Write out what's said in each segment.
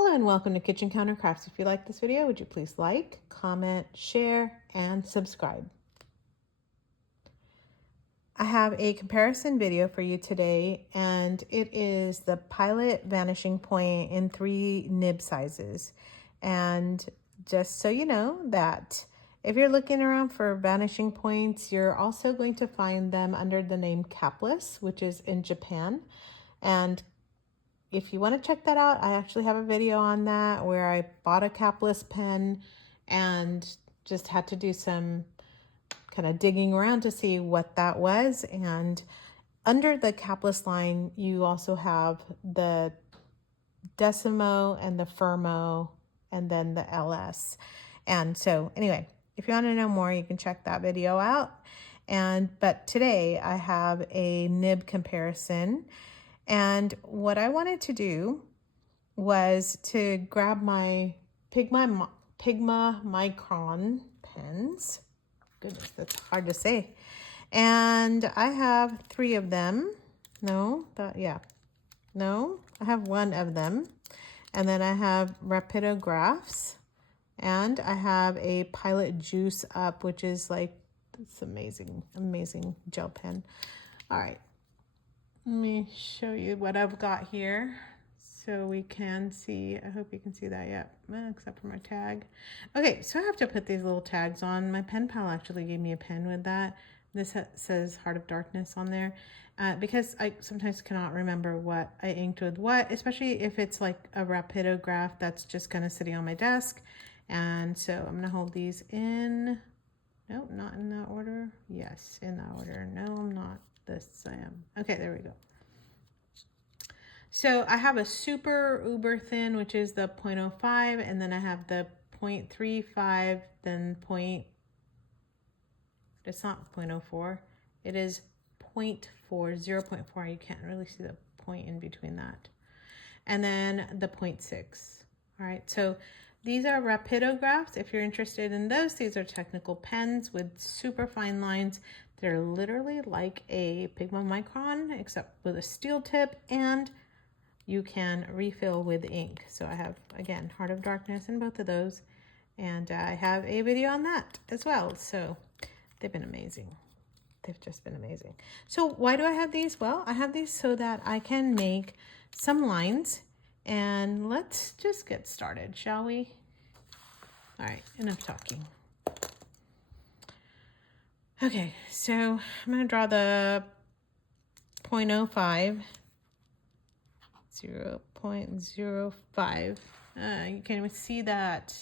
Hello and welcome to Kitchen Counter Crafts. If you like this video, would you please like, comment, share, and subscribe. I have a comparison video for you today, and it is the Pilot Vanishing Point in 3 nib sizes. And just so you know that if you're looking around for vanishing points, you're also going to find them under the name capless, which is in Japan. And if you want to check that out, I actually have a video on that where I bought a capless pen and just had to do some kind of digging around to see what that was. And under the capless line, you also have the Decimo and the Firmo and then the LS. And so anyway, if you want to know more, you can check that video out. But today I have a nib comparison. And what I wanted to do was to grab my Pigma Micron pens. Goodness, that's hard to say. And I have 3 of them. I have 1 of them. And then I have rapidographs. And I have a Pilot Juice Up, which is like this amazing gel pen. All right. Let me show you what I've got here so we can see. I hope you can see that yet, except for my tag. Okay, so I have to put these little tags on. My pen pal actually gave me a pen with that. This says Heart of Darkness on there because I sometimes cannot remember what I inked with what, especially if it's like a rapidograph that's just kind of sitting on my desk. And so I'm going to hold these in. Nope, not in that order. Yes, in that order. No, I'm not. This I am. Okay, there we go. So I have a super uber thin, which is the 0.05, and then I have the 0.35, then it's not 0.04, it is 0.4. You can't really see the point in between that. And then the 0.6. All right, so these are rapidographs. If you're interested in those, these are technical pens with super fine lines. They're literally like a Pigma Micron, except with a steel tip, and you can refill with ink. So I have, again, Heart of Darkness in both of those, and I have a video on that as well. So they've been amazing. They've just been amazing. So why do I have these? Well, I have these so that I can make some lines, and let's just get started, shall we? All right, enough talking. Okay, so I'm going to draw the 0.05, 0.05. You can even see that.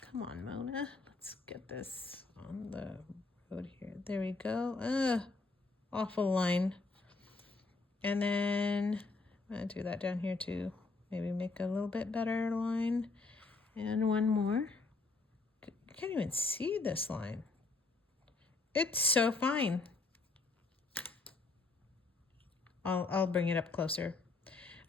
Come on, Mona. Let's get this on the road here. There we go. Awful line. And then I'm going to do that down here too. Maybe make a little bit better line. And one more. I can't even see this line. It's so fine. I'll bring it up closer.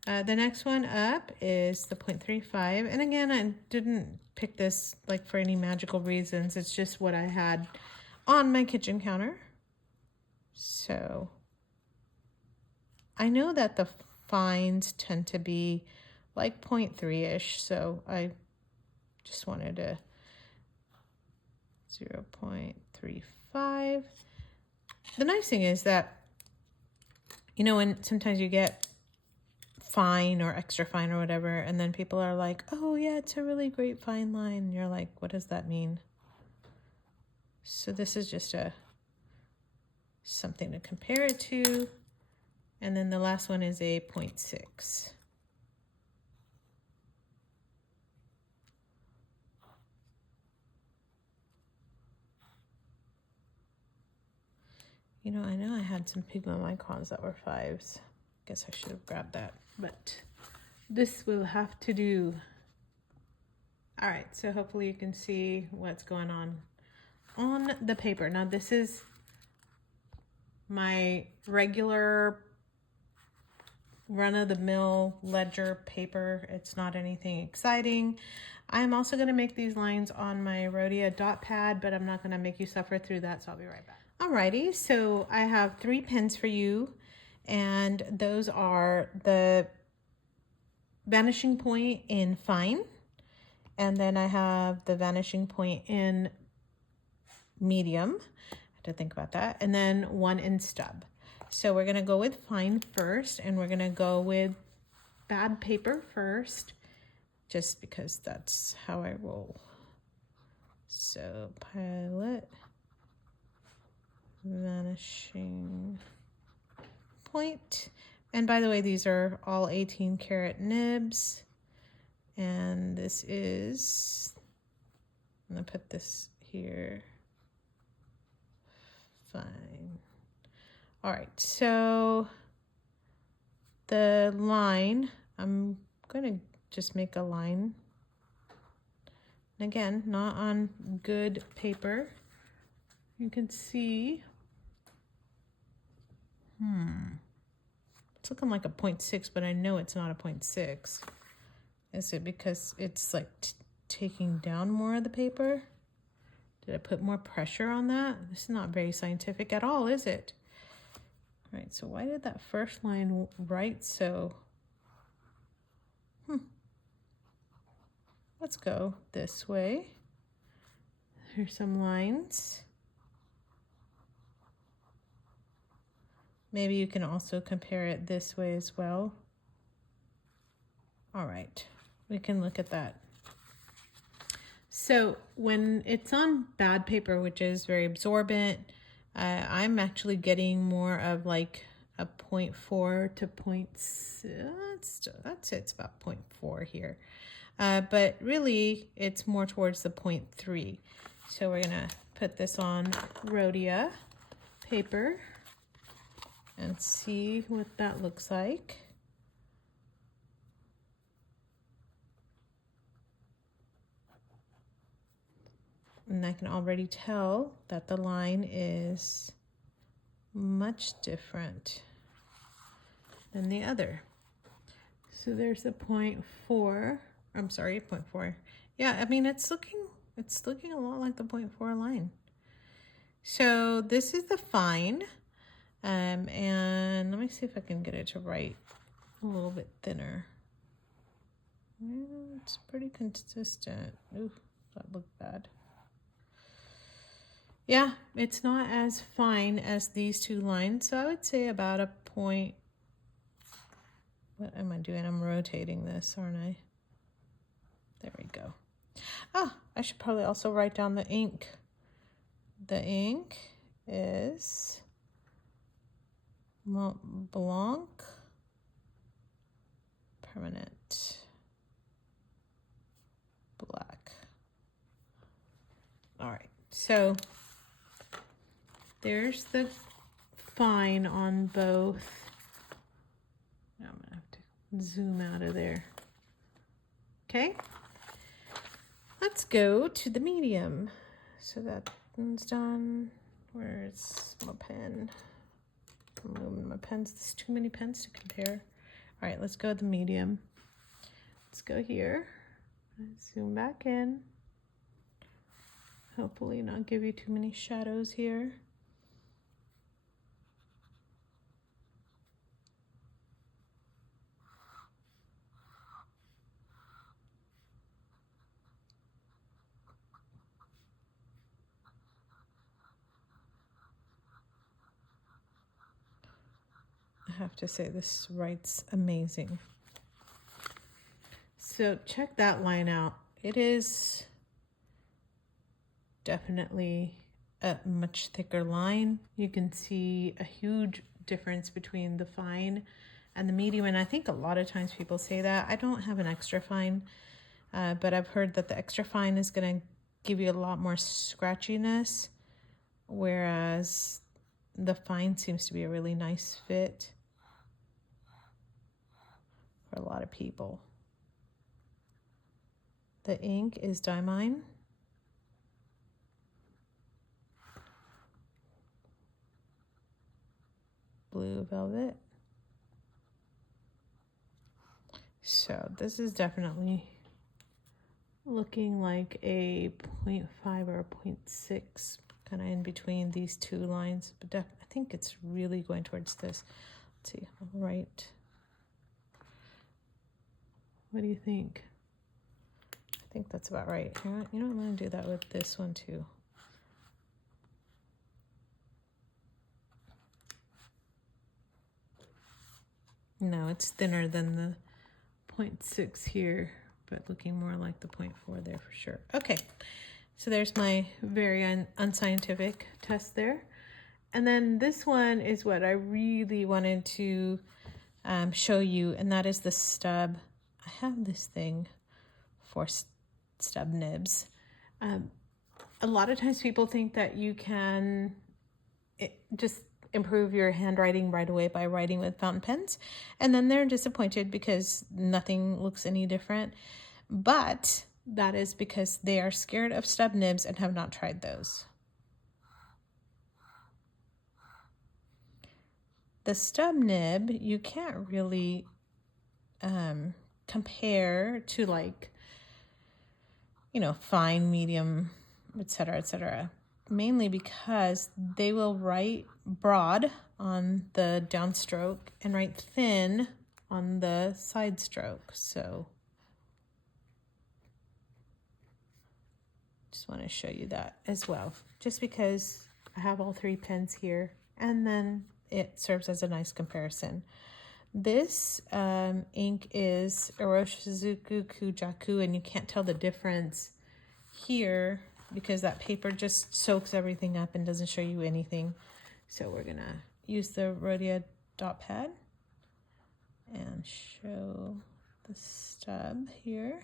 The next one up is the 0.35. And again, I didn't pick this like for any magical reasons. It's just what I had on my kitchen counter. So I know that the fines tend to be like 0.3-ish. So I just wanted to 0.35. The nice thing is that, you know, when sometimes you get fine or extra fine or whatever, and then people are like, oh yeah, it's a really great fine line. And you're like, what does that mean? So this is just something to compare it to. And then the last one is a 0.6. You know, I know I had some Pigma Microns that were 5s. Guess I should have grabbed that, but this will have to do. All right, so hopefully you can see what's going on the paper. Now this is my regular run-of-the-mill ledger paper. It's not anything exciting. I'm also going to make these lines on my Rhodia dot pad, but I'm not going to make you suffer through that, so I'll be right back. Alrighty, so I have 3 pens for you, and those are the vanishing point in fine, and then I have the vanishing point in medium. I have to think about that. And then one in stub. So we're going to go with fine first, and we're going to go with bad paper first, just because that's how I roll. So pilot, vanishing point. And by the way, these are all 18 karat nibs. And this is, I'm going to put this here. Fine. All right, so the line, I'm going to just make a line. And again, not on good paper. You can see, it's looking like a 0.6, but I know it's not a 0.6. Is it because it's like taking down more of the paper? Did I put more pressure on that? This is not very scientific at all, is it? All right, so why did that first line write so? Let's go this way. Here's some lines. Maybe you can also compare it this way as well. All right, we can look at that. So when it's on bad paper, which is very absorbent, I'm actually getting more of like a 0.4 to 0.6. That's it, it's about 0.4 here. But really, it's more towards the 0.3. So we're gonna put this on Rhodia paper and see what that looks like. And I can already tell that the line is much different than the other. So there's a 0.4. I'm sorry, 0.4. Yeah, I mean, it's looking a lot like the 0.4 line. So this is the fine. And let me see if I can get it to write a little bit thinner. Yeah, it's pretty consistent. Ooh, that looked bad. Yeah, it's not as fine as these two lines. So I would say about a point. What am I doing? I'm rotating this, aren't I? There we go. Ah, I should probably also write down the ink. The ink is Mont Blanc Permanent Black. All right, so there's the fine on both. Now I'm gonna have to zoom out of there. Okay, let's go to the medium. So that one's done. Where's my pen? I'm moving my pens. There's too many pens to compare. All right, let's go with the medium. Let's go here. Zoom back in. Hopefully not give you too many shadows here. I have to say, this writes amazing. So check that line out. It is definitely a much thicker line. You can see a huge difference between the fine and the medium, and I think a lot of times people say that. I don't have an extra fine, but I've heard that the extra fine is going to give you a lot more scratchiness, whereas the fine seems to be a really nice fit for a lot of people. The ink is Diamine. Blue Velvet. So this is definitely looking like a 0.5 or a 0.6, kind of in between these two lines, but I think it's really going towards this. Let's see, right. What do you think? I think that's about right. You know, I'm going to do that with this one too. No, it's thinner than the 0.6 here, but looking more like the 0.4 there for sure. Okay, so there's my very unscientific test there. And then this one is what I really wanted to show you, and that is the stub. I have this thing for stub nibs. A lot of times people think that you can just improve your handwriting right away by writing with fountain pens, and then they're disappointed because nothing looks any different. But that is because they are scared of stub nibs and have not tried those. The stub nib, you can't really compare to, like, you know, fine, medium, etc., etc., mainly because they will write broad on the downstroke and write thin on the side stroke. So just want to show you that as well, just because I have all three pens here, and then it serves as a nice comparison. This ink is Iroshizuku Kujaku, and you can't tell the difference here because that paper just soaks everything up and doesn't show you anything. So we're gonna use the Rhodia dot pad and show the stub here.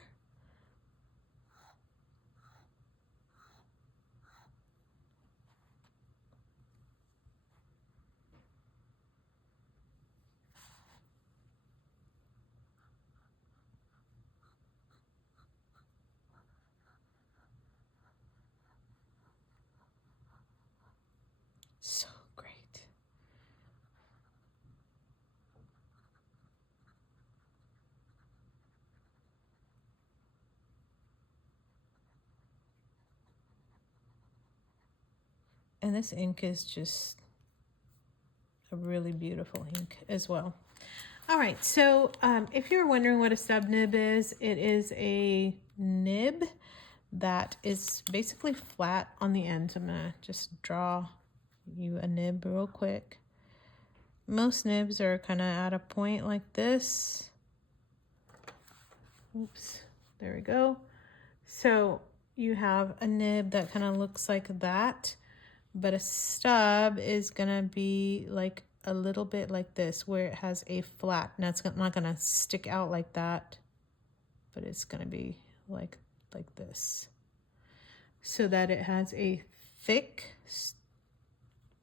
So great. And this ink is just a really beautiful ink as well. All right, so if you're wondering what a stub nib is, it is a nib that is basically flat on the end. So I'm gonna just draw you a nib real quick. Most nibs are kind of at a point like this. Oops, there we go. So you have a nib that kind of looks like that, but a stub is gonna be like a little bit like this, where it has a flat. Now it's not gonna stick out like that, but it's gonna be like this, so that it has a thick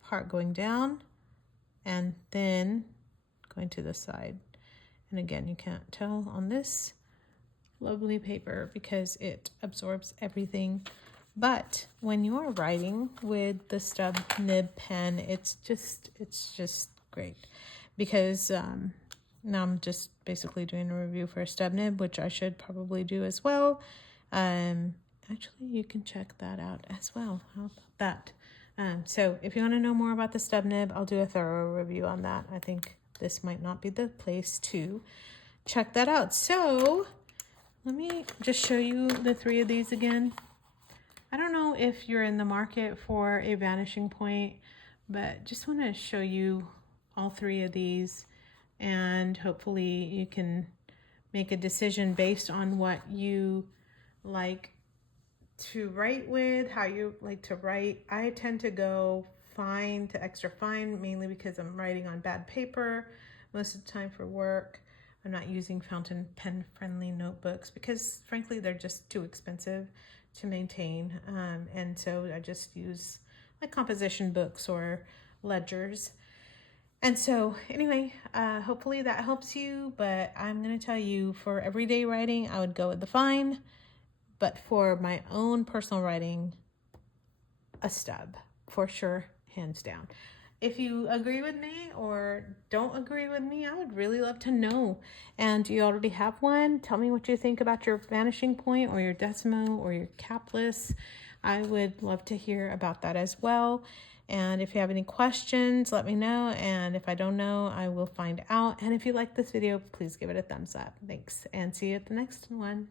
part going down and then going to the side. And again, you can't tell on this lovely paper because it absorbs everything. But when you're writing with the stub nib pen, it's just great, because now I'm just basically doing a review for a stub nib, which I should probably do as well. Actually, you can check that out as well. How about that? So if you want to know more about the stub nib, I'll do a thorough review on that. I think this might not be the place to check that out. So let me just show you the three of these again. I don't know if you're in the market for a vanishing point, but just want to show you all three of these, and hopefully you can make a decision based on what you like to write with, how you like to write. I tend to go fine to extra fine, mainly because I'm writing on bad paper most of the time for work. I'm not using fountain pen friendly notebooks because frankly they're just too expensive to maintain, and so I just use like composition books or ledgers. And so anyway, hopefully that helps you, but I'm going to tell you, for everyday writing I would go with the fine, but for my own personal writing, a stub for sure, hands down. If you agree with me or don't agree with me, I would really love to know. And do you already have one? Tell me what you think about your vanishing point or your Decimo or your capless. I would love to hear about that as well. And if you have any questions, let me know. And if I don't know, I will find out. And if you like this video, please give it a thumbs up. Thanks, and see you at the next one.